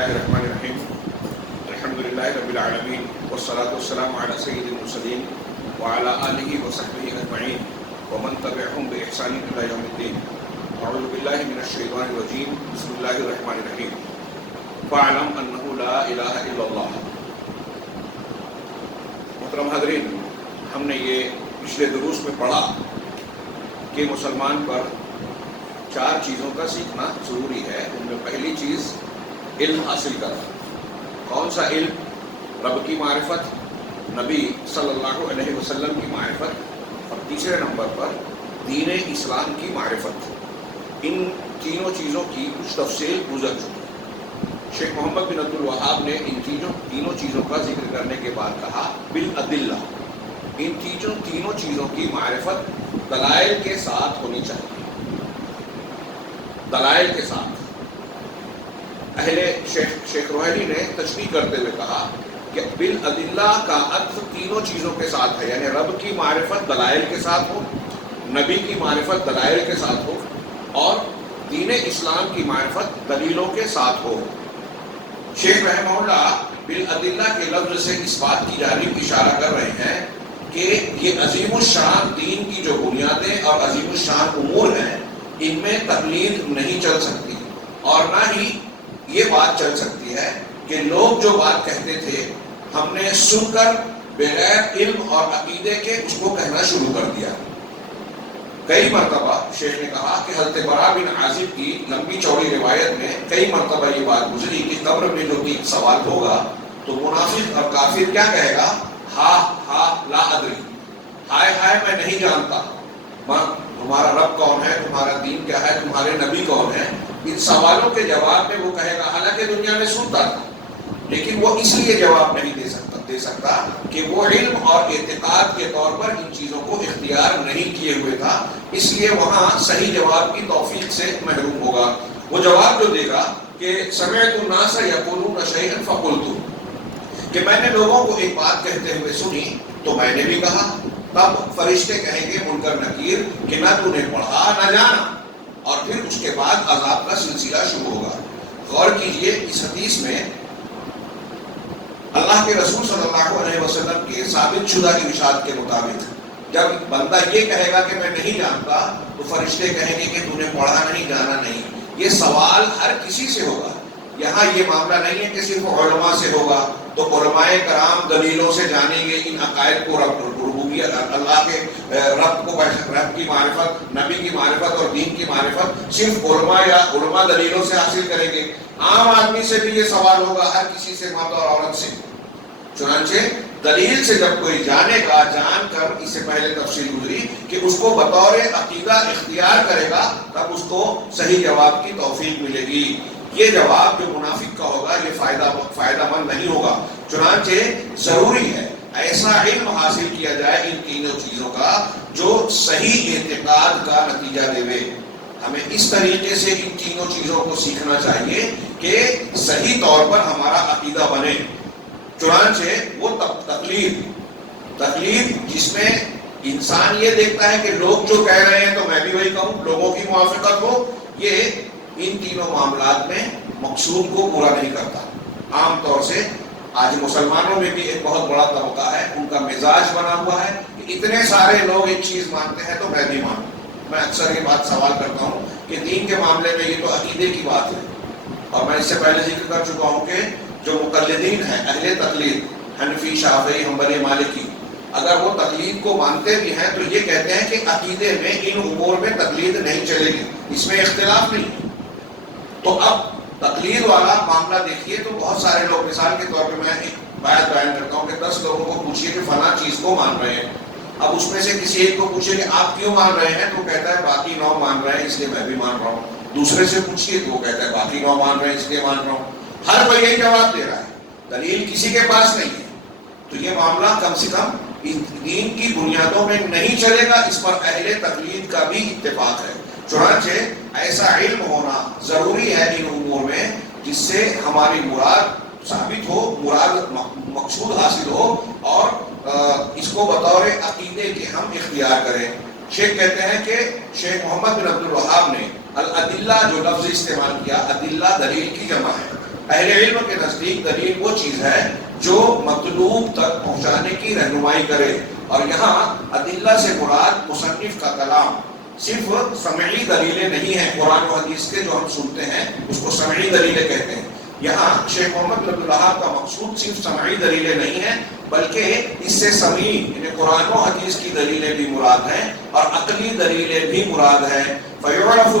الله الرحمن الرحيم الحمد لله رب العالمين والصلاة والسلام على سيد المرسلين وعلى آله وصحبه أجمعين ومن تبعهم بإحسان إلى يوم الدين. أعوذ بالله من الشيطان الرجيم. بسم الله الرحمن الرحيم. فاعلم أنه لا إله إلا الله. محترم حاضرین، ہم نے یہ پچھلے دروس میں پڑھا کہ مسلمان پر 4 چیزوں کا سیکھنا ضروری ہے. ان میں پہلی چیز علم حاصل کرنا. کون سا علم؟ رب کی معرفت، نبی صلی اللہ علیہ وسلم کی معرفت، اور تیسرے نمبر پر دین اسلام کی معرفت. ان تینوں چیزوں کی کچھ تفصیل گزر چکی. شیخ محمد بن عبد الوہاب نے ان تینوں چیزوں کا ذکر کرنے کے بعد کہا بالادلہ. ان تینوں چیزوں کی معرفت دلائل کے ساتھ ہونی چاہیے. دلائل کے ساتھ. شیخ روحیلی نے تشریح کرتے ہوئے کہا کہ بالادلہ کا عطف تینوں چیزوں کے ساتھ ہے، یعنی رب کی معرفت دلائل کے ساتھ ہو، نبی کی معرفت دلائل کے ساتھ ہو، اور دین اسلام کی معرفت دلیلوں کے ساتھ ہو. شیخ رحمہ اللہ بالادلہ کے لفظ سے اس بات کی جانب اشارہ کر رہے ہیں کہ یہ عظیم الشان دین کی جو بنیادیں اور عظیم الشان امور ہیں، ان میں تقلید نہیں چل سکتی، اور نہ ہی یہ بات چل سکتی ہے کہ لوگ جو بات کہتے تھے ہم نے سن کر بغیر علم اور عقیدے کے اس کو کہنا شروع کر دیا. کئی مرتبہ شیخ نے کہا کہ حضرت براء بن عازب کی لمبی چوڑی روایت میں کئی مرتبہ یہ بات گزری کہ قبر میں جو 3 سوال ہوگا تو منافق اور کافر کیا کہے گا؟ ہا ہا لا ادری، ہائے ہائے میں نہیں جانتا. تمہارا رب کون ہے، تمہارا دین کیا ہے، تمہارے نبی کون ہے؟ ان سوالوں کے جواب میں وہ کہے گا حالانکہ دنیا میں سنتا تھا، لیکن وہ اس لیے جواب نہیں دے سکتا کہ وہ علم اور اعتقاد کے طور پر ان چیزوں کو اختیار نہیں کیے ہوئے تھا، اس لیے وہاں صحیح جواب کی توفیق سے محروم ہوگا. وہ جواب جو دے گا کہ سمعت الناس یقولون شیئا فقلت، کہ میں نے لوگوں کو ایک بات کہتے ہوئے سنی تو میں نے بھی کہا. تب فرشتے کہیں گے منکر نکیر کہ نہ تو نے پڑھا نہ جانا، اور پھر اس کے بعد عذاب کا سلسلہ شروع ہوگا. غور کیجئے اس حدیث میں اللہ کے رسول صلی اللہ علیہ وسلم کے ثابت شدہ ارشاد کے مطابق جب بندہ یہ کہے گا کہ میں نہیں جانتا تو فرشتے کہیں گے کہ تو نے پڑھا نہیں جانا نہیں. یہ سوال ہر کسی سے ہوگا. یہاں یہ معاملہ نہیں ہے کہ صرف علماء سے ہوگا تو علماء کرام دلیلوں سے جانیں گے ان عقائد کو، ربوبیت اللہ کے رب کی معرفت، نبی کی معرفت اور دین کی معرفت صرف علماء دلیلوں سے حاصل کریں گے. عام آدمی سے بھی یہ سوال ہوگا، ہر کسی سے، مرد اور عورت سے. چنانچہ دلیل سے جب کوئی جانے گا، جان کر اس سے پہلے تفصیل گزری کہ اس کو بطور عقیدہ اختیار کرے گا، تب اس کو صحیح جواب کی توفیق ملے گی. یہ جواب جو منافق کا ہوگا یہ فائدہ مند نہیں ہوگا. چنانچہ ضروری ہے ایسا علم حاصل کیا جائے ان تینوں چیزوں کا جو صحیح اعتقاد کا نتیجہ دے. ہمیں اس طریقے سے ان تینوں چیزوں کو سیکھنا چاہیے کہ صحیح طور پر ہمارا عقیدہ بنے. چنانچہ وہ تقلید جس میں انسان یہ دیکھتا ہے کہ لوگ جو کہہ رہے ہیں تو میں بھی وہی کہوں، لوگوں کی موافقت ہو، یہ ان تینوں معاملات میں مقصود کو پورا نہیں کرتا. عام طور سے آج مسلمانوں میں بھی ایک بہت بڑا طبقہ ہے، ان کا مزاج بنا ہوا ہے کہ اتنے سارے لوگ ایک چیز مانتے ہیں تو میں بھی مانوں. میں اکثر یہ بات سوال کرتا ہوں کہ دین کے معاملے میں یہ تو عقیدے کی بات ہے، اور میں اس سے پہلے ذکر کر چکا ہوں کہ جو مقلدین ہیں، اہل تقلید، حنفی، شافعی، حنبلی، مالکی، اگر وہ تقلید کو مانتے بھی ہیں تو یہ کہتے ہیں کہ عقیدے میں ان امور میں تقلید نہیں چلے گی، اس میں اختلاف نہیں. تو اب تقلید والا معاملہ دیکھیے تو بہت سارے لوگ، مثال کے طور پہ میں ایک بات بیان کرتا ہوں کہ 10 لوگوں کو پوچھیے کہ فلاں چیز کو مان رہے ہیں. اب اس میں سے کسی ایک کو پوچھیے کہ آپ کیوں مان رہے ہیں، تو کہتا ہے باقی 9 مان رہے ہیں اس لیے میں بھی مان رہا ہوں. دوسرے سے پوچھیے تو وہ کہتا ہے باقی 9 مان رہے ہیں اس لیے مان رہا ہوں. ہر کوئی یہی جواب دے رہا ہے، دلیل کسی کے پاس نہیں ہے. تو یہ معاملہ کم سے کم دین کی بنیادوں میں نہیں چلے گا. اس پر اہل تقلید کا بھی اتفاق ہے. چنانچہ ایسا علم ہونا ضروری ہے ان امور میں جس سے ہماری مراد ثابت ہو، مراد مقصود حاصل ہو، اور اس کو بطور عقیدے کے ہم اختیار کریں. شیخ کہتے ہیں کہ شیخ محمد بن عبد الوہاب نے الادلہ جو لفظ استعمال کیا، ادلہ دلیل کی جمع ہے. اہل علم کے نزدیک دلیل وہ چیز ہے جو مطلوب تک پہنچانے کی رہنمائی کرے. اور یہاں ادلہ سے مراد مصنف کا کلام صرف سمعی دلیلیں نہیں ہیں. قرآن و حدیث کے جو ہم سنتے ہیں اس کو سمعی دلیلیں کہتے ہیں. یہاں شیخ محمد عبد الوہاب کا مقصود صرف سمعی دلیلیں نہیں ہیں بلکہ اس سے سمعی یعنی قرآن و حدیث کی دلیلیں بھی مراد ہیں اور عقلی دلیلیں بھی مراد ہیں. فَيَعْرِفُ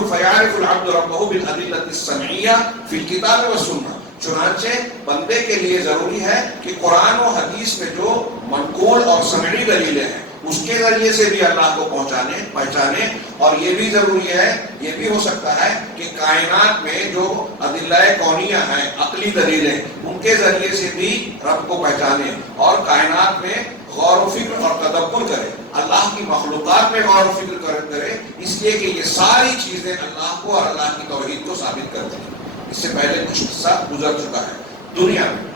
الْعَبْدُ رَبَّهُ بِالْأَدِلَّةِ السَّمْعِيَّةِ فِي الْكِتَابِ وَالسُّنَّةِ. چنانچہ بندے کے لیے ضروری ہے کہ قرآن و حدیث میں جو منقول اور سمعی دلیلیں ہیں اس کے ذریعے سے بھی اللہ کو پہچانے. اور یہ بھی ضروری ہے، یہ بھی ہو سکتا ہے کہ کائنات میں جو ادلہ کونیہ ہیں عقلی دلیلیں ان کے ذریعے سے بھی رب کو پہچانے اور کائنات میں غور و فکر اور تدبر کرے، اللہ کی مخلوقات میں غور و فکر کرے، اس لیے کہ یہ ساری چیزیں اللہ کو اور اللہ کی توحید کو ثابت کرتی ہیں. اس سے پہلے کچھ حصہ گزر چکا ہے. دنیا میں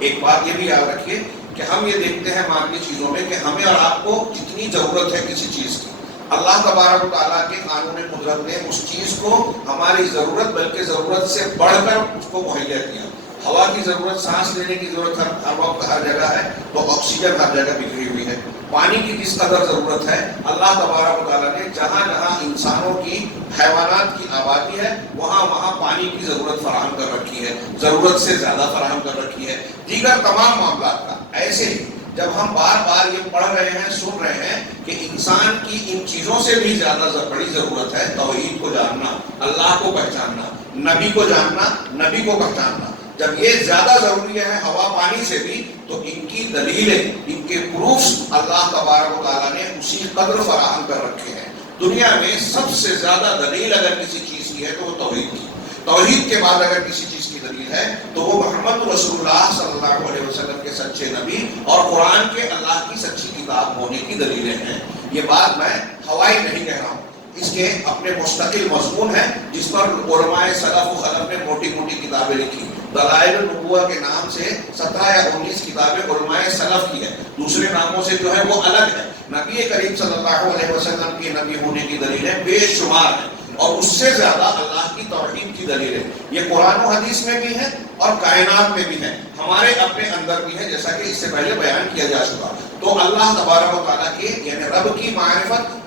ایک بات یہ بھی یاد رکھیے کہ ہم یہ دیکھتے ہیں معاملی چیزوں میں کہ ہمیں اور آپ کو جتنی ضرورت ہے کسی چیز کی، اللہ تبارک و تعالیٰ کے قانون قدرت نے اس چیز کو ہماری ضرورت بلکہ ضرورت سے بڑھ کر اس کو مہیا کیا. ہوا کی ضرورت، سانس لینے کی ضرورت ہر وقت ہر جگہ ہے تو آکسیجن ہر جگہ بکھری ہوئی ہے. پانی کی جس قدر ضرورت ہے اللہ تبارک و تعالیٰ نے جہاں جہاں انسانوں کی حیوانات کی آبادی ہے وہاں وہاں پانی کی ضرورت فراہم کر رکھی ہے، ضرورت سے زیادہ فراہم کر رکھی ہے. دیگر تمام معاملات کا ایسے ہی جب ہم بار بار یہ پڑھ رہے ہیں سن رہے ہیں کہ انسان کی ان چیزوں سے بھی زیادہ بڑی ضرورت ہے توحید کو جاننا، اللہ کو پہچاننا، نبی کو جاننا، نبی کو پہچاننا. جب یہ زیادہ ضروری ہے ہوا پانی سے بھی تو ان کی دلیلیں، ان کے پروفز اللہ تبارک و تعالیٰ نے اسی قدر فراہم کر رکھے ہیں. دنیا میں سب سے زیادہ دلیل اگر کسی چیز کی ہے تو وہ توحید کی. توحید کے بعد اگر کسی چیز کی دلیل ہے تو وہ محمد رسول اللہ صلی اللہ علیہ وسلم کے سچے نبی اور قرآن کے اللہ کی سچی کتاب ہونے کی دلیلیں ہیں. یہ بات میں ہوائی نہیں کہہ رہا ہوں، اس کے اپنے مستقل مضمون ہیں جس پر علماء سلف و خلف نے موٹی موٹی کتابیں لکھی. دلائل النبوہ کے نام سے 17 یا 19 کتابیں علماء سلف کی ہے، دوسرے ناموں سے جو ہے وہ الگ ہے. نبی کریم صلی اللہ علیہ وسلم کے نبی ہونے کی دلیلیں بے شمار ہیں اور اس سے زیادہ اللہ کی توحید کی دلیلیں یہ قرآن و حدیث میں بھی ہیں اور کائنات میں بھی ہیں، ہمارے اپنے اندر بھی ہیں جیسا کہ اس سے پہلے بیان کیا جا چکا. تو اللہ تبارک و تعالیٰ کے یعنی رب کی معرفت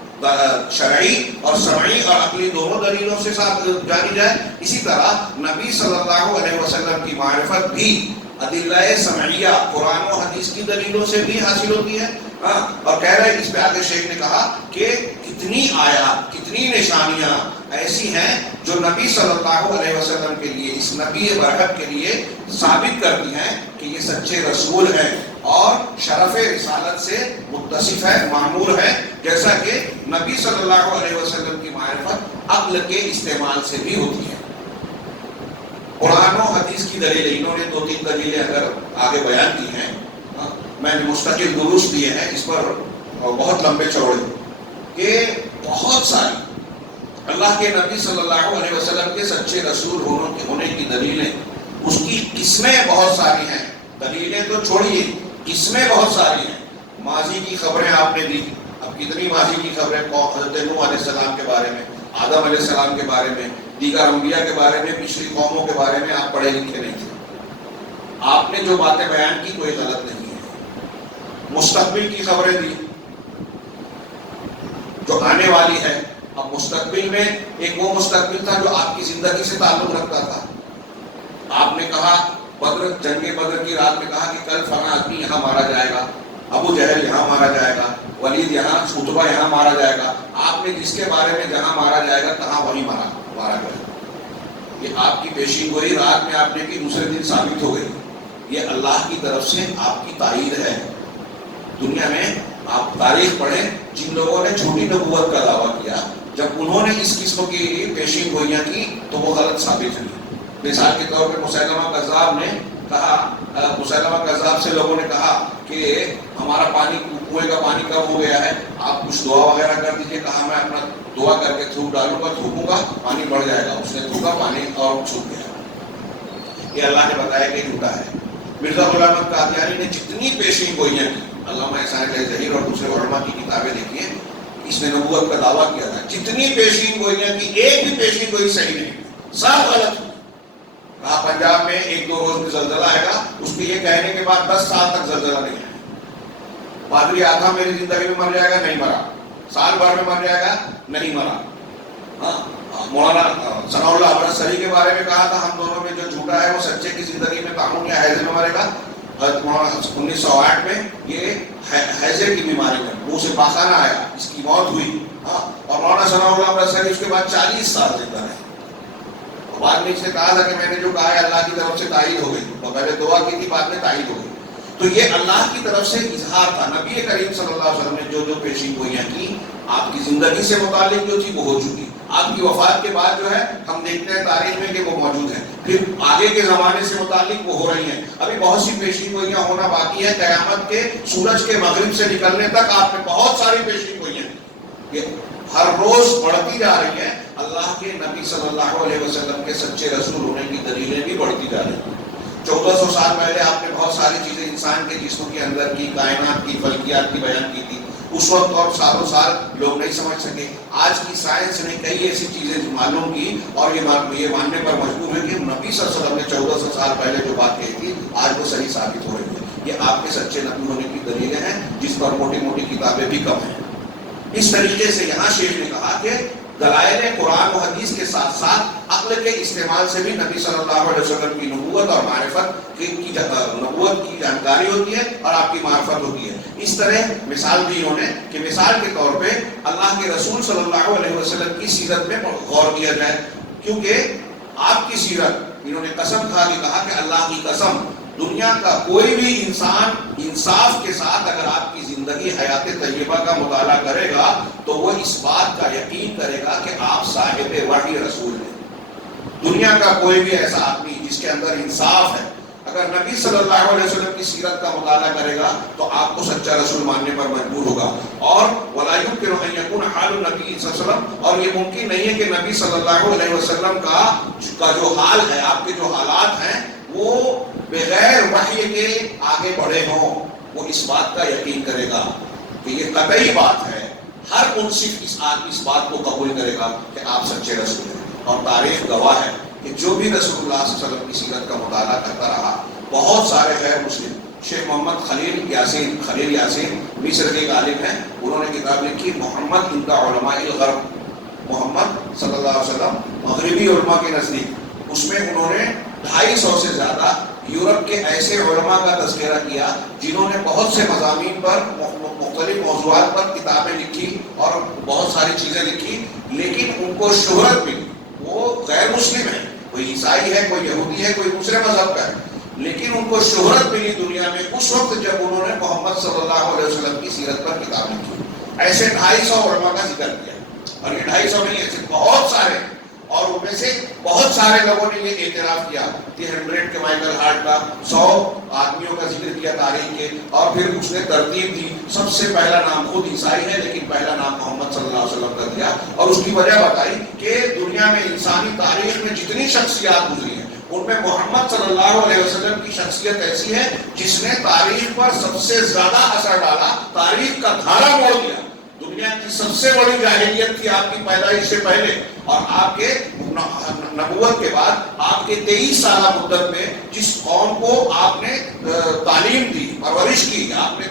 شرعی اور سمعی اور عقلی دونوں دلیلوں سے ساتھ جانی جائے. اسی طرح نبی صلی اللہ علیہ وسلم کی معرفت بھی ادلہ سمعیہ قرآن و حدیث کی دلیلوں سے بھی حاصل ہوتی ہے. اور کہہ رہے اس پہ آگے شیخ نے کہا کہ کتنی آیات، کتنی نشانیاں ایسی ہیں جو نبی صلی اللہ علیہ وسلم کے لیے، اس نبی برحق کے لیے ثابت کرتی ہیں کہ یہ سچے رسول ہیں اور شرف رسالت سے متصف ہے، معمور ہے، جیسا کہ نبی صلی اللہ علیہ وسلم کی معرفت عقل کے استعمال سے بھی ہوتی ہے. قرآن و حدیث کی دلیلیں انہوں نے 2-3 دلیلیں اگر آگے بیان کی ہیں، میں نے مستقل دروس دیے ہیں اس پر بہت لمبے چوڑے، کہ بہت ساری اللہ کے نبی صلی اللہ علیہ وسلم کے سچے رسول ہونے کی دلیلیں، اس کی قسمیں بہت ساری ہیں. دلیلیں تو چھوڑیے، قسمیں بہت ساری ہیں. ماضی کی خبریں آپ نے دی، اب کتنی ماضی کی خبریں حضرت نوح علیہ السلام کے بارے میں، آدم علیہ السلام کے بارے میں، دیگر انبیاء کے بارے میں، پچھلی قوموں کے بارے میں آپ پڑھے لکھے نہیں تھے. آپ نے جو باتیں بیان کی کوئی غلط نہیں ہے. مستقبل کی خبریں دی جو آنے والی ہے. اب مستقبل میں ایک وہ مستقبل تھا جو آپ کی زندگی سے تعلق رکھتا تھا. آپ نے کہا جنگ بدر کی رات میں کہا کہ کل فلاں آدمی یہاں مارا جائے گا، ابو جہل یہاں مارا جائے گا، ولید یہاں، عتبہ یہاں مارا جائے گا. آپ نے جس کے بارے میں جہاں مارا جائے گا کہاں وہیں مارا گیا. یہ آپ کی پیشین گوئی رات میں آپ نے کی، دوسرے دن ثابت ہو گئی. یہ اللہ کی طرف سے آپ کی تائید ہے. دنیا میں آپ تاریخ پڑھیں، جن لوگوں نے جھوٹی نبوت کا دعویٰ کیا جب انہوں نے اس قسم کی پیشین گوئیاں کی تو وہ غلط ثابت ہوئی. مثال کے طور پہ مسیلمہ کذاب نے کہا، مسیلمہ کذاب سے لوگوں نے کہا کہ ہمارا پانی، کنویں کا پانی کم ہو گیا ہے، آپ کچھ دعا وغیرہ کر دیجیے. کہا میں اپنا دعا کر کے تھوک ڈالوں گا، تھوکوں گا پانی بڑھ جائے گا. اس نے تھوکا پانی اور چھوٹ گیا. یہ اللہ نے بتایا کہ جھوٹا ہے. مرزا غلام احمد قادیانی نے جتنی پیشین گوئیاں کی، علامہ احسان علی ظہیر اور دوسرے علماء کی کتابیں دیکھیے، اس نے نبوت کا دعویٰ کیا تھا. جتنی پیشین گوئیاں کی ایک بھی پیشین گوئی صحیح نہیں، سب غلط ہوئی. کہا پنجاب میں 1-2 روز میں زلزلہ آئے گا، اس کے یہ کہنے کے بعد 10 سال تک زلزلہ نہیں ہے. پادری آدھا میری زندگی میں مر جائے گا، نہیں مرا. سال بھر میں مر جائے گا، نہیں مرا. ہاں مولانا ثناء اللہ امرتسری کے بارے میں کہا تھا ہم دونوں میں جو جھوٹا ہے وہ سچے کی زندگی میں تعاون یا حیضے میں مرے گا. 1908 میں یہ حیضے کی بیماری میں منہ سے پاخانہ آیا، اس کی موت ہوئی. ہاں اور مولانا ثناء اللہ امرتسری اس کے بعد 40 سال زندہ رہے. بعد میں اس نے کہا تھا کہ میں نے جو کہا ہے اللہ کی طرف سے تائید ہو گئی، تو پہلے دعا کی تھی، بعد میں تائید ہو گئی. تو یہ اللہ کی طرف سے اظہار تھا. نبی کریم صلی اللہ علیہ وسلم نے جو پیشین گوئیاں کی آپ کی زندگی سے متعلق جو تھی وہ ہو چکی. آپ کی وفات کے بعد جو ہے ہم دیکھتے ہیں تاریخ میں کہ وہ موجود ہیں. پھر آگے کے زمانے سے متعلق وہ ہو رہی ہیں. ابھی بہت سی پیشین گوئیاں ہونا باقی ہے. قیامت کے سورج کے مغرب سے نکلنے تک آپ نے بہت ساری پیشین گوئیاں یہ ہر روز بڑھتی جا رہی ہیں. اللہ کے نبی صلی اللہ علیہ وسلم کے سچے رسول ہونے کی دلیلیں بھی بڑھتی جا رہی ہیں. 1400 سال پہلے آپ نے بہت ساری چیزیں انسان کے جسم کے اندر کی، کائنات کی، فلکیات کی بیان کی تھی. اس وقت اور سالوں سال لوگ نہیں سمجھ سکے. آج کی سائنس نے کئی ایسی چیزیں معلوم کی اور یہ ماننے پر مجبور ہے کہ نبی صلی اللہ علیہ وسلم نے 1400 سال پہلے جو بات کہی تھی آج وہ صحیح ثابت ہو رہی ہے. یہ آپ کے سچے نبی ہونے کی دلیلیں ہیں جس پر موٹی موٹی کتابیں بھی کم ہیں. اس طریقے سے یہاں شیخ نے کہا کہ دلائل قرآن و حدیث کے ساتھ ساتھ عقل کے استعمال سے بھی نبی صلی اللہ علیہ وسلم کی نبوت اور معرفت نبوت کی جانکاری ہوتی ہے اور آپ کی معرفت ہوتی ہے. اس طرح مثال دی انہوں نے کہ مثال کے طور پہ اللہ کے رسول صلی اللہ علیہ وسلم کی سیرت میں غور کیا جائے، کیونکہ آپ کی سیرت، انہوں نے قسم کھا کے کہا کہ اللہ کی قسم دنیا کا کوئی بھی انسان انصاف کے ساتھ اگر آپ کی زندگی حیات طیبہ کا مطالعہ کرے گا تو وہ اس بات کا یقین کرے گا کہ آپ صاحب وحی رسول ہیں. دنیا کا کوئی بھی ایسا آدمی جس کے اندر انصاف ہے اگر نبی صلی اللہ علیہ وسلم کی سیرت کا مطالعہ کرے گا تو آپ کو سچا رسول ماننے پر مجبور ہوگا. اور وَلَا يُمْكِنُ أَن يَكُونَ حَالُ النَّبِيِّ صلی اللہ علیہ وسلم، اور یہ ممکن نہیں ہے کہ نبی صلی اللہ علیہ وسلم کا جو حال ہے، آپ کے جو حالات ہیں وہ بغیر وحی کے آگے بڑھے ہوں. وہ اس بات کا یقین کرے گا کہ یہ قطعی بات ہے. ہر منصف اس بات کو قبول کرے گا کہ آپ سچے رسول ہیں. اور تاریخ گواہ ہے کہ جو بھی رسول اللہ صلی اللہ علیہ وسلم کی سیرت کا مطالعہ کرتا رہا، بہت سارے غیر مسلم، شیخ محمد خلیل یاسین مصر کے عالم ہیں، انہوں نے کتاب لکھی محمد عند علماء الغرب، محمد صلی اللہ علیہ وسلم مغربی علماء کے نزدیک. اس میں انہوں نے 250 سے زیادہ یورپ کے ایسے علماء کا تذکرہ کیا جنہوں نے بہت سے مضامین پر، مختلف موضوعات پر کتابیں لکھی اور بہت ساری چیزیں لکھی، لیکن ان کو شہرت ملی. وہ غیر مسلم ہے، کوئی عیسائی ہے، کوئی یہودی ہے، کوئی دوسرے مذہب کا ہے، لیکن ان کو شہرت ملی دنیا میں اس وقت جب انہوں نے محمد صلی اللہ علیہ وسلم کی سیرت پر کتاب لکھی. ایسے 250 علماء کا ذکر کیا، اور یہ 250 نہیں، ایسے بہت سارے. اور ان میں سے بہت سارے لوگوں نے یہ اعتراف کیا. 300 کے مائیکل ہارٹ کا 100 آدمیوں کا ذکر کیا تاریخ کے، اور پھر اس نے ترتیب دی. سب سے پہلا نام خود عیسائی ہے لیکن پہلا نام محمد صلی اللہ علیہ وسلم کا دیا، اور اس کی وجہ بتائی کہ دنیا میں انسانی تاریخ میں جتنی شخصیات گزری ہیں ان میں محمد صلی اللہ علیہ وسلم کی شخصیت ایسی ہے جس نے تاریخ پر سب سے زیادہ اثر ڈالا، تاریخ کا دھارا موڑ دیا. دنیا کی سب سے بڑی جاہلیت تھی آپ کی پیدائش سے پہلے، اور آپ کے نبوت کے بعد آپ کے 23 سالہ مدت میں جس قوم کو آپ نے تعلیم دی، پرورش کی، آپ نے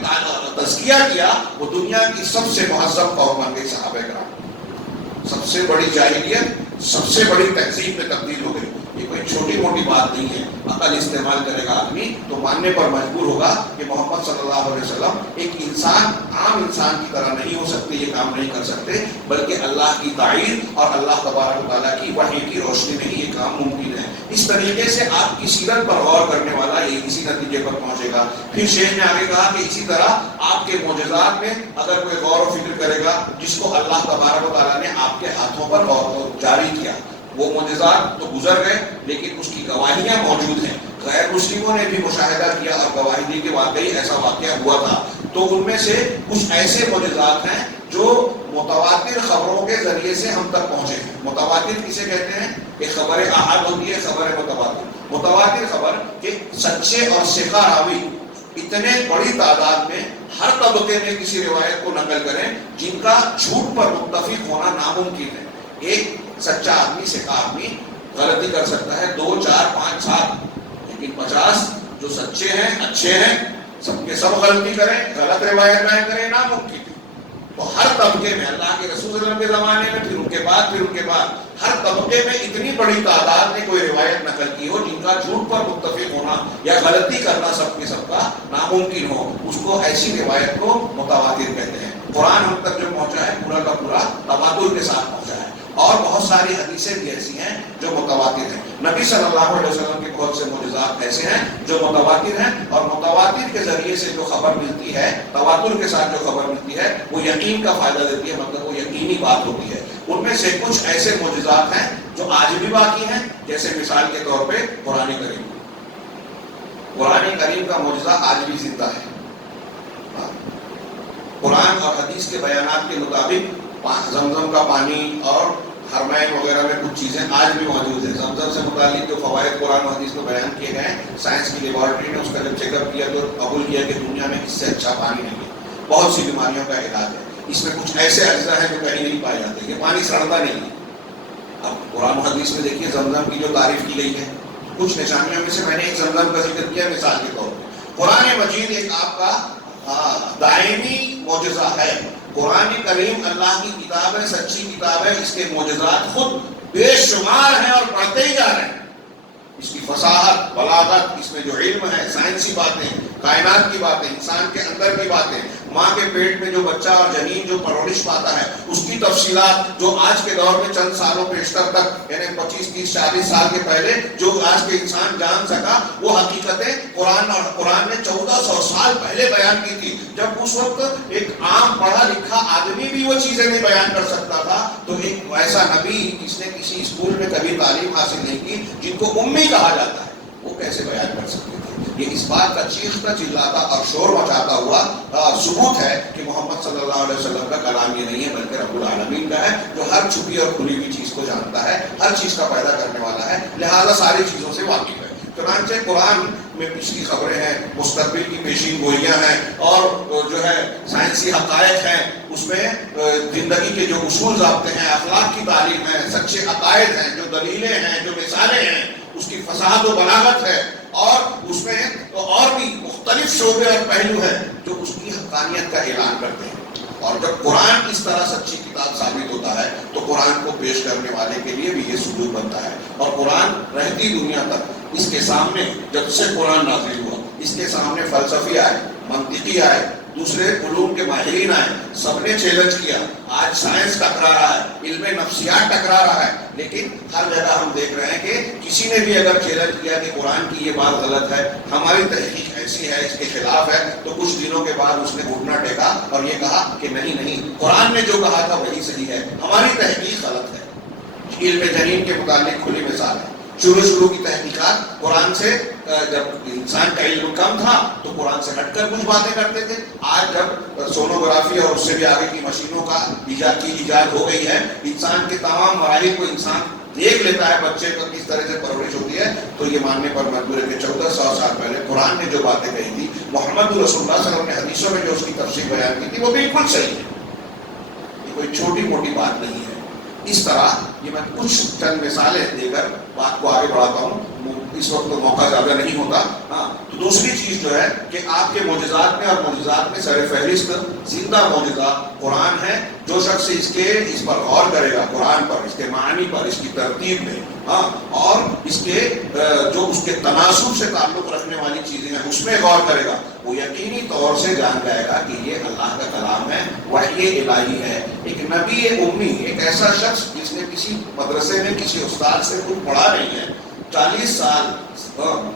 تزکیہ کیا، وہ دنیا کی سب سے مہذب قوم بن گئی. صحابہ کرام، سب سے بڑی جاہلیت سب سے بڑی تہذیب میں تبدیل ہو گئی. یہ کوئی چھوٹی موٹی بات نہیں ہے. عقل استعمال کرے گا آدمی تو ماننے پر مجبور ہوگا کہ محمد صلی اللہ علیہ وسلم ایک انسان، عام انسان کی طرح نہیں ہو سکتے، یہ کام نہیں کر سکتے، بلکہ اللہ کی تائید اور اللہ تبارک و تعالیٰ کی وحی کی روشنی میں ہی یہ کام ممکن ہے. اس طریقے سے آپ کی سیرت پر غور کرنے والا یہ اسی نتیجے پر پہنچے گا. پھر شیخ نے آگے کہا کہ اسی طرح آپ کے معجزات میں اگر کوئی غور و فکر کرے گا جس کو اللہ تبارک و تعالیٰ نے آپ کے ہاتھوں پر جاری کیا، وہ معجزات تو گزر گئے لیکن اس کی گواہیاں موجود ہیں. غیر مسلموں نے بھی مشاہدہ کیا اور گواہی دی کہ واقعی ایسا واقعہ ہوا تھا. تو ان میں سے کچھ ایسے معجزات ہیں جو متواتر خبروں کے ذریعے سے ہم تک پہنچے ہیں. متواتر کسے کہتے ہیں؟ کہ خبر احاد ہوتی ہے، خبر متواتر. متواتر خبر کہ سچے اور ثقہ راوی اتنے بڑی تعداد میں ہر طبقے میں کسی روایت کو نقل کریں جن کا جھوٹ پر متفق ہونا ناممکن ہے. ایک سچا آدمی، ثقہ آدمی غلطی کر سکتا ہے 2 4 5 7، لیکن 50 جو سچے ہیں اچھے ہیں سب کے سب غلطی کریں، غلط روایت بیان کریں، ناممکن ہے۔ تو ہر طبقے میں اللہ کے رسول صلی اللہ علیہ وسلم کے زمانے میں، پھر ان کے بعد ہر طبقے میں اتنی بڑی تعداد نے کوئی روایت نقل کی ہو جن کا جھوٹ پر متفق ہونا یا غلطی کرنا سب کے سب کا ناممکن ہو، اس کو ایسی روایت کو متواتر کہتے ہیں۔ قرآن ہم تک جو پہنچا ہے پورا کا پورا تواتر کے ساتھ پہنچا ہے، اور بہت ساری حدیثیں بھی ایسی ہیں جو متواتر ہیں۔ نبی صلی اللہ علیہ وسلم کے بہت سے معجزات ایسے ہیں جو متواتر ہیں، اور متواتر کے ذریعے سے جو خبر ملتی ہے، تواتر کے ساتھ جو خبر ملتی ہے، وہ یقین کا فائدہ دیتی ہے، مطلب وہ یقینی بات ہوتی ہے۔ ان میں سے کچھ ایسے معجزات ہیں جو آج بھی باقی ہیں، جیسے مثال کے طور پہ قرآن کریم۔ قرآن کریم کا معجزہ آج بھی زندہ ہے۔ قرآن اور حدیث کے بیانات کے مطابق زمزم کا پانی اور حرمین وغیرہ میں کچھ چیزیں آج بھی موجود ہیں۔ زمزم سے متعلق جو فوائد قرآن و حدیث میں بیان کیے گئے ہیں، سائنس کی لیبارٹری نے اس کا جب چیک اپ کیا تو قبول کیا کہ دنیا میں اس سے اچھا پانی نہیں ہے، بہت سی بیماریوں کا علاج ہے۔ اس میں کچھ ایسے اجزاء ہیں جو کہیں نہیں پائے جاتے، یہ پانی سڑتا نہیں ہے۔ اب قرآن و حدیث میں دیکھیے زمزم کی جو تعریف کی گئی ہے، کچھ نشانیوں میں سے میں نے ایک زمزم کا ذکر کیا مثال کے طور پہ۔ قرآن مجید ایک آپ کا دائمی معجزہ ہے۔ قرآن کریم اللہ کی کتاب ہے، سچی کتاب ہے، اس کے معجزات خود بے شمار ہیں اور بڑھتے ہی جا رہے ہیں۔ اس کی فصاحت، بلاغت، اس میں جو علم ہے، سائنسی باتیں، کائنات کی باتیں، انسان کے اندر کی باتیں، ماں کے پیٹ میں جو بچہ اور جنین جو پرورش پاتا ہے اس کی تفصیلات، جو آج کے دور میں چند سالوں پیشتر تک یعنی 25 30 40 سال کے پہلے جو آج کے انسان جان سکا، وہ حقیقتیں قرآن نے 1400 سال پہلے بیان کی تھی، جب اس وقت ایک عام پڑھا لکھا آدمی بھی وہ چیزیں نہیں بیان کر سکتا تھا۔ تو ایک ایسا نبی جس نے کسی اسکول میں کبھی تعلیم حاصل نہیں کی، جن کو امی کہا جاتا ہے، وہ کیسے بیان کر سکتے تھے؟ یہ اس بات کا چیختا چلاتا اور شور مچاتا ہوا ثبوت ہے کہ محمد صلی اللہ علیہ وسلم کا کلام یہ نہیں ہے بلکہ رب العالمین کا ہے، جو ہر چھپی اور کھلی ہوئی چیز کو جانتا ہے، ہر چیز کا پیدا کرنے والا ہے، لہذا ساری چیزوں سے واقف ہے۔ چنانچہ قرآن میں پچھلی خبریں ہیں، مستقبل کی پیشین گوئیاں ہیں، اور جو ہے سائنسی حقائق ہیں، اس میں زندگی کے جو اصول ضابطے ہیں، اخلاق کی تعلیم ہے، سچے عقائد ہیں، جو دلیلیں ہیں، جو مثالیں ہیں، اس کی فصاحت و بلاغت ہے، اور اس میں اور بھی مختلف شعبے اور پہلو ہیں جو اس کی حقانیت کا اعلان کرتے ہیں۔ اور جب قرآن اس طرح سچی کتاب ثابت ہوتا ہے تو قرآن کو پیش کرنے والے کے لیے بھی یہ ثبوت بنتا ہے۔ اور قرآن رہتی دنیا تک اس کے سامنے، جب سے قرآن نازل ہوا، اس کے سامنے فلسفی آئے، منطقی آئے، دوسرے علوم کے ماہرین آئے، سب نے چیلنج کیا۔ آج سائنس ٹکرا رہا ہے، علم نفسیات ٹکرا رہا ہے، لیکن ہر جگہ ہم دیکھ رہے ہیں کہ کسی نے بھی اگر چیلنج کیا کہ قرآن کی یہ بات غلط ہے، ہماری تحقیق ایسی ہے، اس کے خلاف ہے، تو کچھ دنوں کے بعد اس نے گھٹنا ٹیکا اور یہ کہا کہ نہیں، قرآن نے جو کہا تھا وہی صحیح ہے، ہماری تحقیق غلط ہے۔ علم جنین کے متعلق کھلی مثال ہے۔ شروع کی تحقیقات قرآن سے، جب انسان کا علم کم تھا تو قرآن سے ہٹ کر کچھ باتیں کرتے تھے۔ آج جب سونوگرافی اور اس سے بھی آگے کی مشینوں کا ایجاد ہو گئی ہے، انسان کے تمام مراحل کو انسان دیکھ لیتا ہے، بچے کو کس طرح سے پرورش ہوتی ہے، تو یہ ماننے پر مجبور ہے کہ 1400 سال پہلے قرآن نے جو باتیں کہی تھی، محمد رسول اللہ صلی اللہ علیہ وسلم نے حدیثوں میں جو اس کی تفسیر بیان کی تھی، وہ بالکل صحیح ہے۔ یہ کوئی چھوٹی موٹی بات نہیں ہے۔ اس طرح یہ میں کچھ چند مثالیں دے کر بات کو آگے بڑھاتا ہوں، اس وقت تو موقع زیادہ نہیں ہوتا۔ تو دوسری چیز جو ہے کہ آپ کے معجزات میں اور معجزات میں سر فہرست زندہ معجزہ قرآن ہے۔ جو شخص اس پر غور کرے گا، قرآن پر، اس کے معنی پر، اس کی ترتیب میں، اور اس کے جو اس کے تناسب سے تعلق رکھنے والی چیزیں ہیں اس میں غور کرے گا، وہ یقینی طور سے جان جائے گا کہ یہ اللہ کا کلام ہے، وحی الہی ہے۔ ایک نبی امی، ایک ایسا شخص جس نے کسی مدرسے میں کسی استاد سے کچھ پڑھا نہیں ہے، 40 سال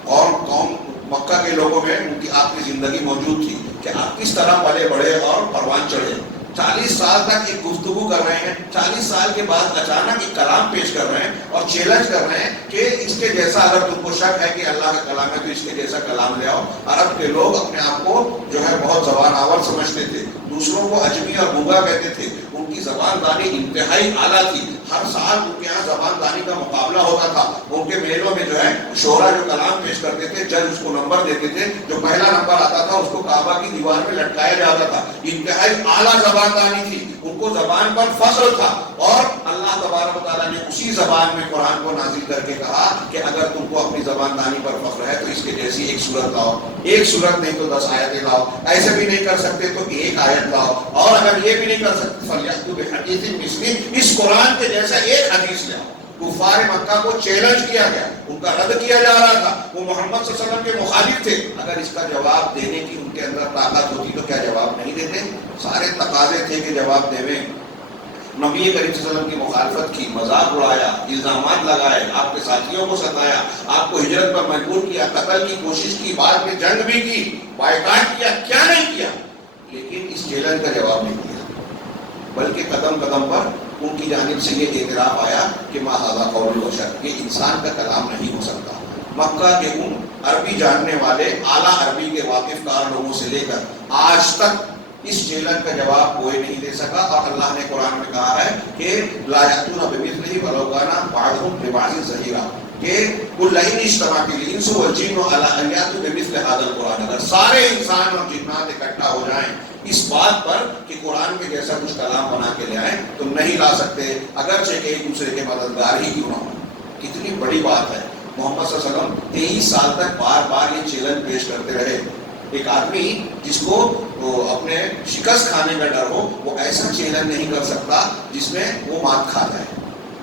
قوم مکہ کے لوگوں میں ان کی آپ کی زندگی موجود تھی کہ آپ کس طرح پلے بڑھے اور پروان چڑھے۔ 40 سال تک ایک گفتگو کر رہے ہیں، 40 سال کے بعد اچانک ایک کلام پیش کر رہے ہیں اور چیلنج کر رہے ہیں کہ اس کے جیسا، اگر تم کو شک ہے کہ اللہ کا کلام ہے تو اس کے جیسا کلام لے آؤ۔ عرب کے لوگ اپنے آپ کو جو ہے بہت زبان آور سمجھتے تھے، دوسروں کو اجمی اور گونگا کہتے تھے، ان کی زبان دانی انتہائی اعلیٰ تھی۔ ہر سال ان کے یہاں زبان دانی کا مقابلہ ہوتا تھا، ان کے میلوں میں جو ہے شعرا جو کلام پیش کرتے تھے، جج اس کو نمبر دیتے تھے، جو پہلا نمبر آتا تھا اس کو کعبہ کی دیوار میں لٹکایا جاتا تھا۔ انتہائی اعلیٰ زبان دانی تھی، ان کو زبان پر فخر تھا، اور اللہ تبارک و تعالیٰ نے اسی زبان میں قرآن کو نازل کر کے کہا کہ اگر تم کو اپنی زبان دانی پر فخر ہے تو اس کے جیسی ایک سورت لاؤ، ایک سورت نہیں تو 10 آیتیں لاؤ، ایسے بھی نہیں کر سکتے تو ایک آیت لاؤ، اور اگر یہ بھی نہیں کر سکتے فلیأتوا بحدیث مثلہ، اس قرآن کے جیسا ایک حدیث لاؤ۔ کفار مکہ کو چیلنج کیا گیا، ان کا رد کیا جا رہا تھا، وہ محمد صلی اللہ علیہ وسلم کے مخالف تھے، اگر اس کا جواب دینے کی ان کے اندر طاقت ہوتی تو کیا جواب نہیں دیتے؟ سارے تقاضے تھے کہ جواب دیں۔ نبی کریم صلی اللہ علیہ وسلم کی مخالفت کی، مذاق اڑایا، الزامات لگائے، آپ کے ساتھیوں کو ستایا، آپ کو ہجرت پر مجبور کیا، قتل کی کوشش کی، بعد میں جنگ بھی کی، بائیکاٹ کیا، کیا نہیں کیا، لیکن اس چیلنج کا جواب نہیں دیا، بلکہ قدم قدم پر ان کی جانب سے یہ اعتراف آیا کہ ما ھذا قول البشر، یہ انسان کا کلام نہیں ہو سکتا۔ مکہ کے ان عربی جاننے والے، اعلیٰ عربی کے واقف کار لوگوں سے لے کر آج تک اس چیلنج کا جواب کوئی نہیں دے سکا، اور اللہ نے قرآن میں کہا ہے کہ لا یأتون بمثلہ ولو کان بعضهم لبعض ظہیرا، کہ قل لئن اجتمعت الانس والجن علی ان یأتوا بمثل هذا القرآن، اگر سارے انسان اور جنات اکٹھا ہو جائیں اس بات پر کہ قرآن کے جیسا کچھ کلام بنا کے لے آئیں، تم نہیں لا سکتے، اگرچہ کہ ایک دوسرے کے مددگار ہی کیوں نہ ہو۔ کتنی بڑی بات ہے۔ محمد صلی اللہ علیہ وسلم 23 سال تک بار بار یہ چیلنج پیش کرتے رہے۔ ایک آدمی جس کو اپنے شکست کھانے کا ڈر ہو، وہ ایسا چیلنج نہیں کر سکتا جس میں وہ مات کھا جائے۔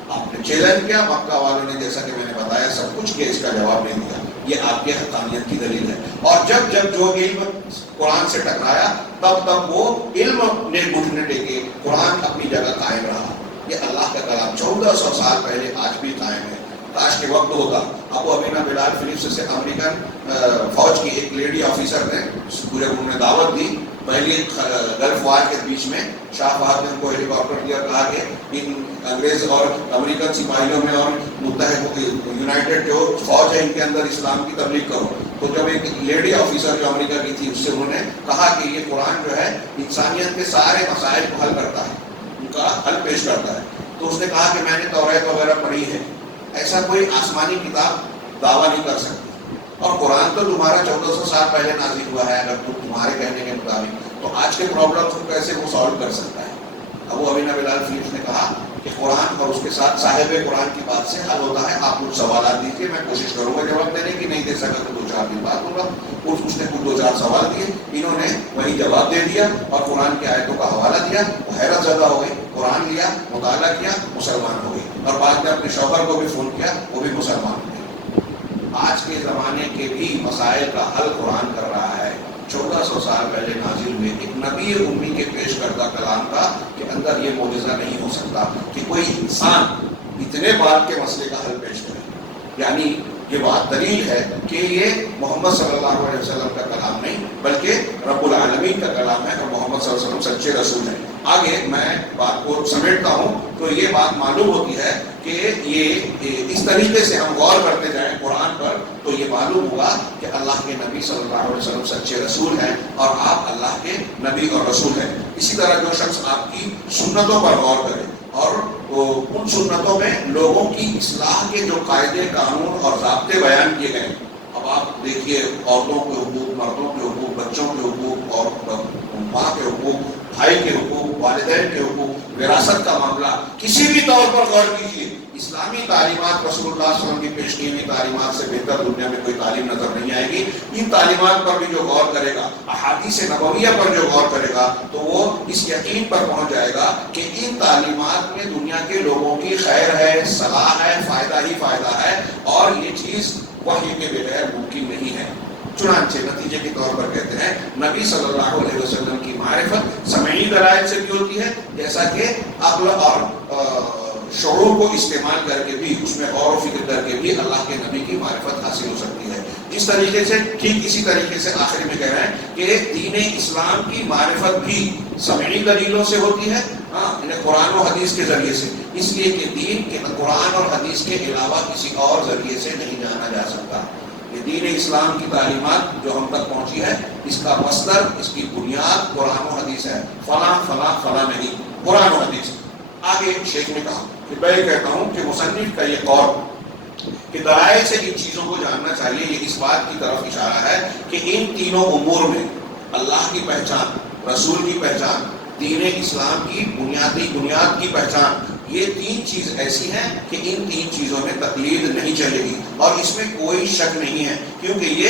آپ نے چیلنج کیا، مکہ والوں نے جیسا کہ میں نے بتایا سب کچھ کیا، اس کا جواب نہیں دیا، یہ آپ کے حقانیت کی دلیل ہے۔ اور جب جب جو علم قرآن سے ٹکرایا تب تب وہ علم نے گھٹنے ٹیکے، قرآن اپنی جگہ قائم رہا۔ یہ اللہ کا کلام 1400 سال پہلے آج بھی قائم ہے۔ کاش کے وقت ہوتا۔ ابو امینہ بلال فلپس سے امریکن فوج کی ایک لیڈی آفیسر نے پورے انہوں نے دعوت دی پہلی گلف وار کے بیچ میں، شاہ فہد نے ان کو ہیلی کاپٹر دیا، کہا کہ ان انگریز اور امریکن سپاہیوں میں اور متحد یونائٹڈ جو فوج ہے ان کے اندر اسلام کی تبلیغ کرو۔ تو جب ایک لیڈی آفیسر جو امریکہ کی تھی اس سے انہوں نے کہا کہ یہ قرآن جو ہے انسانیت کے سارے مسائل کو حل کرتا ہے، ان کا حل پیش کرتا ہے، تو اس نے کہا کہ میں نے توریت وغیرہ پڑھی ہے، ایسا کوئی آسمانی کتاب دعویٰ نہیں کر سکتی، اور قرآن تو تمہارا 1400 سال پہلے نازل ہوا ہے، اگر تمہارے کہنے کے مطابق تو آج کے پرابلمس کو کیسے وہ سالو کر سکتا ہے؟ ابو امینہ بلال فلپس نے کہا کہ قرآن اور اس کے ساتھ صاحب قرآن کی بات سے حل ہوتا ہے، آپ کچھ سوالات دیجیے، میں کوشش کروں گا جواب دینے کی، نہیں دے سکا تو 2-4 دن بعد ہوگا۔ اس نے کچھ 2-4 سوال دیے، انہوں نے وہی جواب دے دیا اور قرآن کی آیتوں کا حوالہ دیا، وہ حیرت زدہ ہو گئی، قرآن لیا، مطالعہ کیا، مسلمان ہو گئی، اور بعد میں اپنے شوہر کو بھی فون کیا، وہ بھی مسلمان ہو گئے۔ آج کے زمانے کے بھی مسائل کا حل قرآن کر رہا ہے۔ 1400 سال پہلے نازل ہوئے ایک نبی امی کے پیش کردہ کلام کا کہ اندر یہ معجزہ نہیں ہو سکتا کہ کوئی انسان اتنے بات کے مسئلے کا حل پیش کرے۔ یعنی یہ بات دلیل ہے کہ یہ محمد صلی اللہ علیہ وسلم کا کلام نہیں بلکہ رب العالمین کا کلام ہے، اور محمد صلی اللہ علیہ وسلم سچے رسول ہیں۔ آگے میں بات کو سمیٹتا ہوں تو یہ بات معلوم ہوتی ہے کہ یہ اس طریقے سے ہم غور کرتے جائیں قرآن پر تو یہ معلوم ہوگا کہ اللہ کے نبی صلی اللہ علیہ وسلم سچے رسول ہیں اور آپ اللہ کے نبی اور رسول ہیں۔ اسی طرح جو شخص آپ کی سنتوں پر غور کرے اور ان سنتوں میں لوگوں کی اصلاح کے جو قاعدے قانون اور ضابطے بیان کیے گئے، اب آپ دیکھیے عورتوں کے حقوق، مردوں کے حقوق، بچوں کے حقوق، اور ماں کے حقوق، بھائی کے حقوق، والدین کے حقوق، وراثت کا معاملہ، کسی بھی طور پر غور کیجیے، اسلامی تعلیمات رسول اللہ صلی اللہ علیہ وسلم کی پیش کی ہوئی تعلیمات سے بہتر دنیا میں کوئی تعلیم نظر نہیں آئے گی۔ ان تعلیمات پر بھی جو غور کرے گا، احادیث نبویہ پر جو غور کرے گا تو وہ اس یقین پر پہنچ جائے گا کہ ان تعلیمات میں دنیا کے لوگوں کی خیر ہے، صلاح ہے، فائدہ ہی فائدہ ہے، اور یہ چیز وحی کے بغیر ممکن نہیں ہے۔ چنانچہ نتیجے کے طور پر کہتے ہیں نبی صلی اللہ علیہ وسلم کی معرفت سمعی دلائل سے بھی ہوتی ہے، جیسا کہ عقل اور شعور کو استعمال کر کے بھی، اس میں غور و فکر کر کے بھی اللہ کے نبی کی معرفت حاصل ہو سکتی ہے۔ جس طریقے سے ٹھیک اسی طریقے سے آخر میں کہہ رہے ہیں کہ دین اسلام کی معرفت بھی سمعی دلیلوں سے ہوتی ہے، قرآن و حدیث کے ذریعے سے، اس لیے کہ دین کے قرآن اور حدیث کے علاوہ کسی اور ذریعے سے نہیں جانا جا سکتا۔ یہ دین اسلام کی تعلیمات جو ہم تک پہنچی ہے، اس کا مصدر، اس کی بنیاد قرآن و حدیث ہے، فلاں فلاں فلاں نہیں، قرآن و حدیث۔ آگے شیخ نے کہا کہ میں کہتا ہوں کہ مصنف کا یہ قول کہ دلائل سے ان چیزوں کو جاننا چاہیے، یہ اس بات کی طرف اشارہ ہے کہ ان تینوں امور میں اللہ کی پہچان، رسول کی پہچان، دین اسلام کی بنیاد کی پہچان، یہ تین چیز ایسی ہیں کہ ان تین چیزوں میں تقلید نہیں چلے گی، اور اس میں کوئی شک نہیں ہے، کیونکہ یہ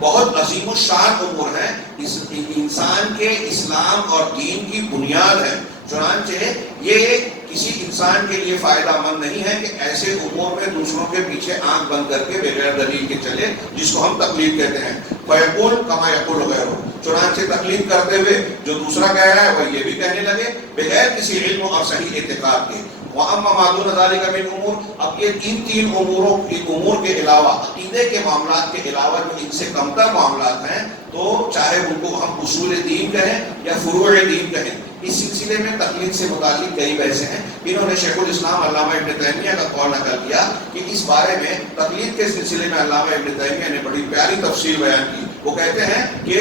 بہت عظیم الشان امور ہیں، اس انسان کے اسلام اور دین کی بنیاد ہے۔ چنانچہ یہ کسی انسان کے لیے فائدہ مند نہیں ہے کہ ایسے امور میں دوسروں کے پیچھے آنکھ بند کر کے بغیر دلیل کے چلے، جس کو ہم تقلید کہتے ہیں۔ فیقول کما یقول غیرہ، چنانچہ تقلید کرتے ہوئے جو دوسرا کہہ رہا ہے وہ یہ بھی کہنے لگے بغیر کسی علم اور صحیح اعتقاد کے۔ وَأَمَّا مَا دُونَ ذَلِكَ مِنْ أُمُورٍ، اب یہ تین امور کے علاوہ، عقیدے کے معاملات کے علاوہ جو ان سے کمتر معاملات ہیں، تو چاہے ان کو ہم اصول دین کہیں یا فروع دین کہیں، اس سلسلے میں تقلید سے متعلق کئی بحثیں ہیں۔ انہوں نے شیخ الاسلام علامہ ابن تیمیہ کا قول نقل کیا کہ اس بارے میں تقلید کے سلسلے میں علامہ ابن تیمیہ نے بڑی پیاری تفصیل بیان کی۔ وہ کہتے ہیں کہ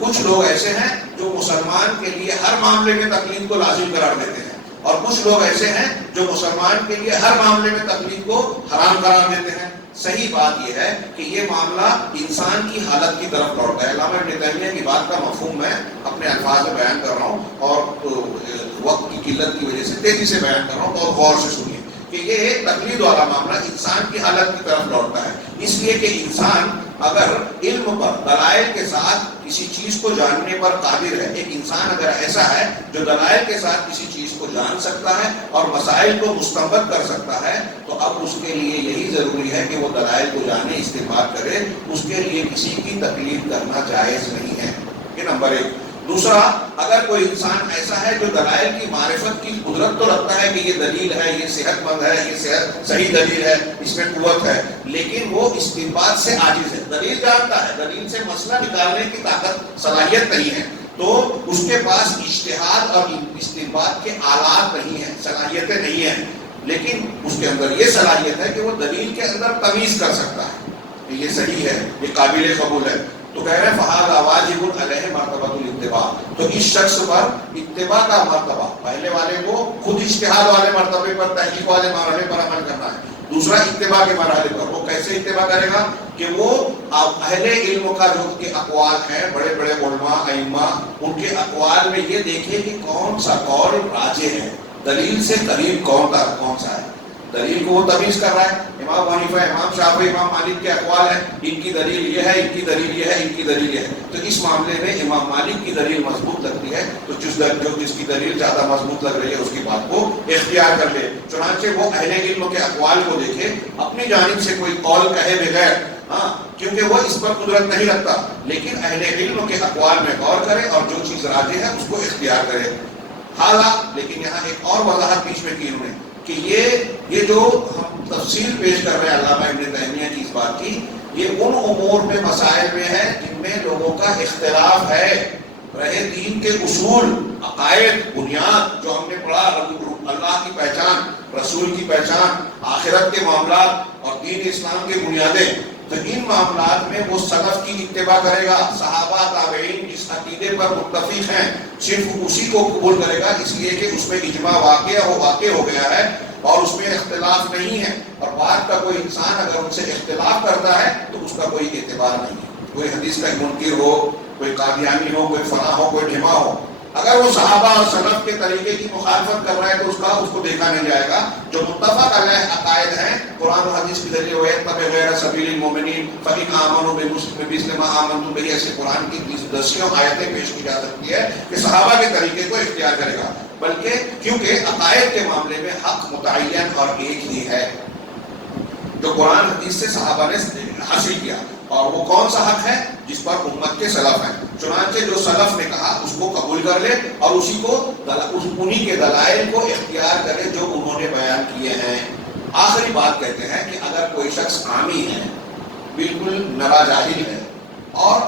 کچھ لوگ ایسے ہیں جو مسلمان کے لیے ہر معاملے میں تقلید کو لازم قرار دیتے ہیں، اور کچھ لوگ ایسے ہیں جو مسلمان کے لیے ہر معاملے میں تقلید کو حرام قرار دیتے ہیں۔ صحیح بات یہ ہے کہ یہ معاملہ انسان کی حالت کی طرف لوٹتا ہے۔ علامہ ابن تیمیہ کی بات کا مفہوم میں اپنے الفاظ میں بیان کر رہا ہوں، اور وقت کی قلت کی وجہ سے تیزی سے بیان کر رہا ہوں، اور غور سے سنیے کہ یہ تقلید والا معاملہ انسان کی حالت کی طرف لوٹتا ہے، اس لیے کہ انسان اگر علم پر دلائل کے ساتھ کسی چیز کو جاننے پر قادر ہے، ایک انسان اگر ایسا ہے جو دلائل کے ساتھ کسی چیز کو جان سکتا ہے اور مسائل کو مستنبط کر سکتا ہے، تو اب اس کے لیے یہی ضروری ہے کہ وہ دلائل کو جانے، استنباط کرے، اس کے لیے کسی کی تقلید کرنا جائز نہیں ہے۔ یہ نمبر ایک۔ دوسرا، اگر کوئی انسان ایسا ہے جو دلائل کی معرفت کی قدرت تو رکھتا ہے کہ یہ دلیل ہے، یہ صحت مند ہے، یہ صحیح دلیل ہے، اس میں قوت ہے، لیکن وہ استنباط سے عاجز ہے، دلیل جانتا ہے، دلیل سے مسئلہ نکالنے کی طاقت، صلاحیت نہیں ہے، تو اس کے پاس اجتہاد اور استنباط کے آلات نہیں ہیں، صلاحیتیں نہیں ہیں، لیکن اس کے اندر یہ صلاحیت ہے کہ وہ دلیل کے اندر تمیز کر سکتا ہے کہ یہ صحیح ہے، یہ قابل قبول ہے۔ تو کہہ رہے ہیں فہذا واجب علیہ مرتبہ الاتباع، تو اس شخص پر اتباع کا مرتبہ، پہلے والے کو خود اجتہاد والے مرتبے پر، تحقیق والے مرحلے پر عمل کرنا ہے، دوسرا اتباع کے مرحلے پر۔ وہ کیسے اتباع کرے گا کہ وہ اہل علم کا جو کے اقوال ہیں، بڑے بڑے علماء ائمہ، ان کے اقوال میں یہ دیکھے کہ کون سا قول راجح ہے، دلیل سے قریب کون سا ہے، دلیل کو وہ تمیز کر رہا ہے۔ امام حنیفہ، امام شافعی، امام مالک کے اقوال ہیں، ان کی دلیل یہ ہے، ان کی دلیل یہ ہے، ان کی دلیل یہ ہے، تو اس معاملے میں امام مالک کی دلیل مضبوط لگتی ہے، تو جس کی دلیل زیادہ مضبوط لگ رہی ہے اس کی بات کو اختیار کر لے۔ چنانچہ وہ اہل علم کے اقوال کو دیکھے، اپنی جانب سے کوئی قول کہے بغیر، کیونکہ وہ اس پر قدرت نہیں رکھتا، لیکن اہل علم کے اقوال میں غور کرے اور جو چیز راجح ہے اس کو اختیار کرے۔ حالانکہ لیکن یہاں ایک اور وضاحت بیچ میں کی انہوں نے کہ یہ جو ہم تفصیل پیش کر رہے ہیں علامہ ابن تیمیہ کی اس بات کی، یہ ان امور میں، مسائل میں ہے جن میں لوگوں کا اختلاف ہے، رہے دین کے اصول، عقائد، بنیاد جو ہم نے پڑھا، اللہ کی پہچان، رسول کی پہچان، آخرت کے معاملات اور دین اسلام کی بنیادیں، تو ان معاملات میں وہ سلف کی اتباع کرے گا، صحابہ تابعین جس عقیدے پر متفق ہیں صرف اسی کو قبول کرے گا، اس لیے کہ اس میں اجماع واقع ہو گیا ہے اور اس میں اختلاف نہیں ہے، اور بات کا کوئی انسان اگر ان سے اختلاف کرتا ہے تو اس کا کوئی اعتبار نہیں ہے، کوئی حدیث کا منکر ہو، کوئی قادیانی ہو، کوئی فلاں ہو، کوئی ڈھما ہو، اگر وہ صحابہ اور سلف کے طریقے کی مخالفت کر رہا ہے تو اس کو دیکھا نہیں جائے گا۔ جو متفق علیہ عقائد ہیں، قرآن و حدیث کے ذریعے وَيَتَّبِعْ غَيْرَ سَبِيلِ الْمُؤْمِنِينَ فَإِنْ آمَنُوا بِمِثْلِ مَا آمَنْتُمْ بِهِ، ایسے قرآن کی دسیوں آیتیں پیش کی جا سکتی ہے کہ صحابہ کے طریقے کو اختیار کرے گا، بلکہ کیونکہ عقائد کے معاملے میں حق متعین اور ایک ہی ہے جو قرآن حدیث سے صحابہ نے حاصل کیا، اور وہ کون سا حق ہے جس پر امت کے سلف ہیں۔ چنانچہ جو سلف نے کہا اس کو قبول کر لے اور اسی کو انہی کے دلائل کو اختیار کرے جو انہوں نے بیان کیے ہیں۔ آخری بات کہتے ہیں کہ اگر کوئی شخص عامی ہے، بالکل نرا جاہل ہے اور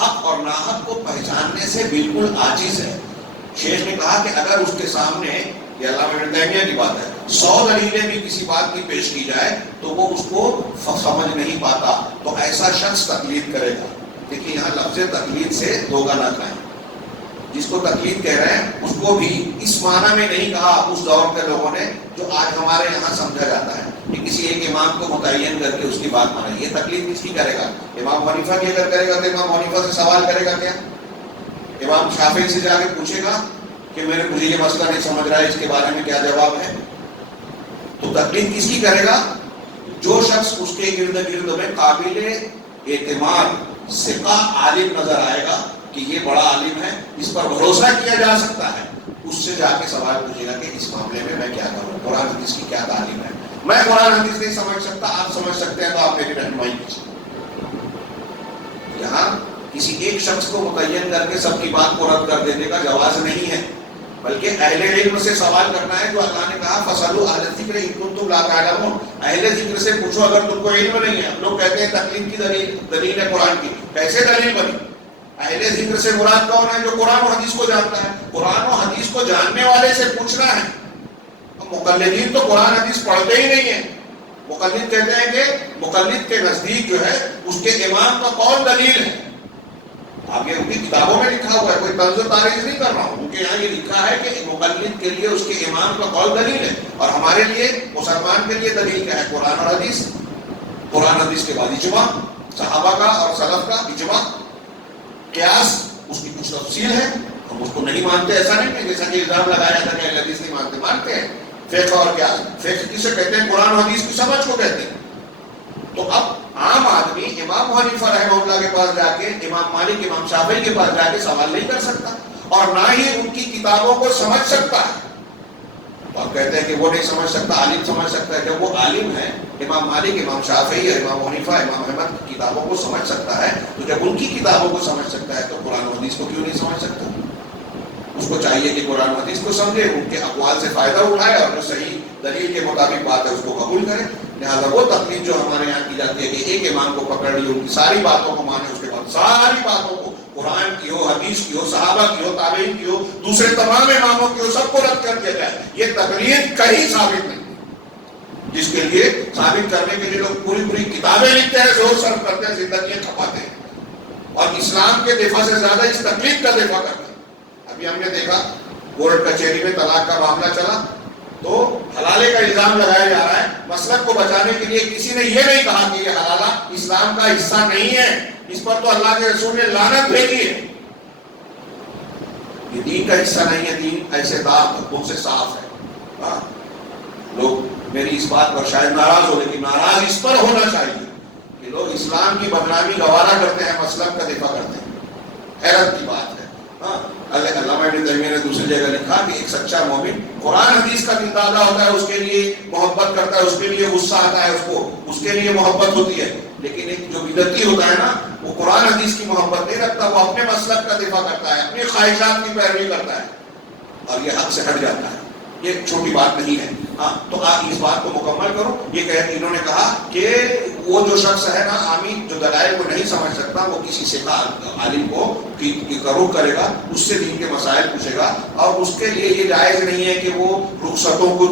حق اور ناحق کو پہچاننے سے بالکل عاجز ہے، شیخ نے کہا کہ اگر اس کے سامنے، یہ علامہ ابن تیمیہ کی بات ہے، 100 دلیلیں بھی کسی بات کی پیش کی جائے تو وہ اس کو سمجھ نہیں پاتا، تو ایسا شخص تقلید کرے گا۔ دیکھیے یہاں لفظ تقلید سے دھوکہ نہ کھائیں، جس کو تقلید کہہ رہے ہیں اس کو بھی اس معنی میں نہیں کہا اس دور کے لوگوں نے جو آج ہمارے یہاں سمجھا جاتا ہے کہ کسی ایک امام کو متعین کر کے اس کی بات مانے۔ یہ تقلید کس کی کرے گا؟ امام حنیفہ کی اگر کرے گا تو امام حنیفہ سے سوال کرے گا کیا؟ امام شافعی سے جا کے پوچھے گا کہ مجھے یہ مسئلہ نہیں سمجھ رہا ہے، اس کے بارے میں کیا جواب ہے. تو تقلید کس کی کرے گا؟ جو شخص اس کے ارد گرد میں قابل اعتماد ثقہ عالم نظر آئے گا کہ یہ بڑا عالم ہے، اس پر بھروسہ کیا جا سکتا ہے، اس سے جا کے سوال پوچھے گا کہ اس معاملے میں کیا کروں، قرآن حدیث کی کیا تعلیم ہے. میں قرآن حدیث نہیں سمجھ سکتا، آپ سمجھ سکتے ہیں تو آپ میری رہنمائی کیجیے. یہاں کسی ایک شخص کو متعین کر کے سب کی بات کو رد کر دینے کا جواز نہیں ہے، بلکہ اہل علم سے سوال کرنا ہے. جو اللہ نے کہا فَاسْأَلُوا أَهْلَ الذِّكْرِ إِن كُنتُمْ لَا تَعْلَمُونَ، اہل ذکر سے پوچھو اگر تم کو علم نہیں ہے. ہم لوگ کہتے ہیں تقلید کی دلیل ہے قرآن کی، کیسے دلیل بنی؟ اہل ذکر سے مراد کون ہے؟ جو قرآن و حدیث کو جانتا ہے. قرآن و حدیث کو جاننے والے سے پوچھنا ہے. مقلدین تو قرآن حدیث پڑھتے ہی نہیں ہیں. مقلد کہتے ہیں کہ مقلد کے نزدیک جو ہے اس کے امام کا قول دلیل ہے. اب یہ ان کی کتابوں میں لکھا ہوا ہے، کوئی طنز و تعریض نہیں کر رہا ہوں. ان کے یہاں یہ لکھا ہے کہ مقلد کے لیے اس کے امام کا قول دلیل ہے، اور ہمارے لیے مسلمان کے لیے دلیل کیا ہے؟ قرآن اور حدیث. قرآن حدیث کے بعد اجماع، صحابہ کا اور سلف کا اجماع. قیاس اس کی کچھ تفصیل ہے، ہم اس کو نہیں مانتے ایسا نہیں کہ جیسا کہ الزام لگایا تھا کہ اہل حدیث نہیں مانتے، مانتے ہیں. فقہ اور قیاس، فقہ کسے کہتے ہیں؟ قرآن و حدیث کی سمجھ کو کہتے ہیں. تو اب عام آدمی امام حنیفہ رحمہ اللہ کے پاس جا کے، امام مالک، امام شافعی کے پاس جا کے سوال نہیں کر سکتا، اور نہ ہی ان کی کتابوں کو سمجھ سکتا ہے. تو آپ کہتے ہیں کہ وہ نہیں سمجھ سکتا، عالم سمجھ سکتا ہے. جب وہ عالم ہے، امام مالک، امام شافعی، امام حنیفہ، امام احمد کی کتابوں کو سمجھ سکتا ہے، تو جب ان کی کتابوں کو سمجھ سکتا ہے تو قرآن و حدیث کو کیوں نہیں سمجھ سکتا؟ اس کو چاہیے کہ قرآن و حدیث کو سمجھے، ان کے اقوال سے فائدہ اٹھائے، اور جو صحیح دلیل کے مطابق بات ہے اس کو قبول کرے. لہٰذا وہ تقلید جو ہمارے یہاں کی جاتی ہے کہ ایک امام کو پکڑ لی، ان کی ساری باتوں کو مانے، اس کے بعد ساری باتوں کو، قرآن کی ہو، حدیث کی ہو، صحابہ کی ہو، تابعین کی ہو، دوسرے تمام اماموں کی ہو، سب کو رد کر دیا جائے، یہ تقلید کہیں ثابت نہیں. جس کے لیے ثابت کرنے کے لیے لوگ پوری پوری کتابیں لکھتے ہیں، زور صرف کرتے ہیں، زندگیاں کھپاتے ہیں، اور اسلام کے دفاع سے زیادہ اس تقلید کا دفاع کرتے ہیں. ابھی ہم نے دیکھا کورٹ کچہری میں طلاق کا معاملہ چلا، تو حلالے کا الزام لگایا جا رہا ہے. مسلک کو بچانے کے لیے کسی نے یہ نہیں کہا کہ یہ حلالہ اسلام کا حصہ نہیں ہے، اس پر تو اللہ کے رسول نے لعنت بھیجی ہے. یہ دین کا حصہ نہیں ہے، دین ایسے داغ سے صاف ہے. لوگ میری اس بات پر شاید ناراض ہو، لیکن ناراض اس پر ہونا چاہیے کہ لوگ اسلام کی بدنامی گوارا کرتے ہیں، مسلک کا دفاع کرتے ہیں. حیرت کی بات ہے. علامہ ابن تیمیہ نے دوسری جگہ لکھا کہ ایک سچا مومن قرآن حدیث کا دل دادا ہوتا ہے، اس کے لیے محبت کرتا ہے، اس کے لیے غصہ آتا ہے، اس کے لیے محبت ہوتی ہے. لیکن ایک جو بدعتی ہوتا ہے نا، وہ قرآن حدیث کی محبت نہیں رکھتا، وہ اپنے مسلک کا دفاع کرتا ہے، اپنی خواہشات کی پیروی کرتا ہے، اور یہ حق سے ہٹ جاتا ہے. یہ چھوٹی بات نہیں ہے. ہاں، تو آپ اس بات کو مکمل کرو. یہ کہ انہوں نے کہا کہ وہ جو شخص ہے نا عامی، جو دلائل کو نہیں سمجھ سکتا، وہ کسی سے عالم کو ضرور کرے گا، اس سے دین کے مسائل پوچھے گا، اور اس کے لیے یہ جائز نہیں ہے کہ وہ رخصتوں کو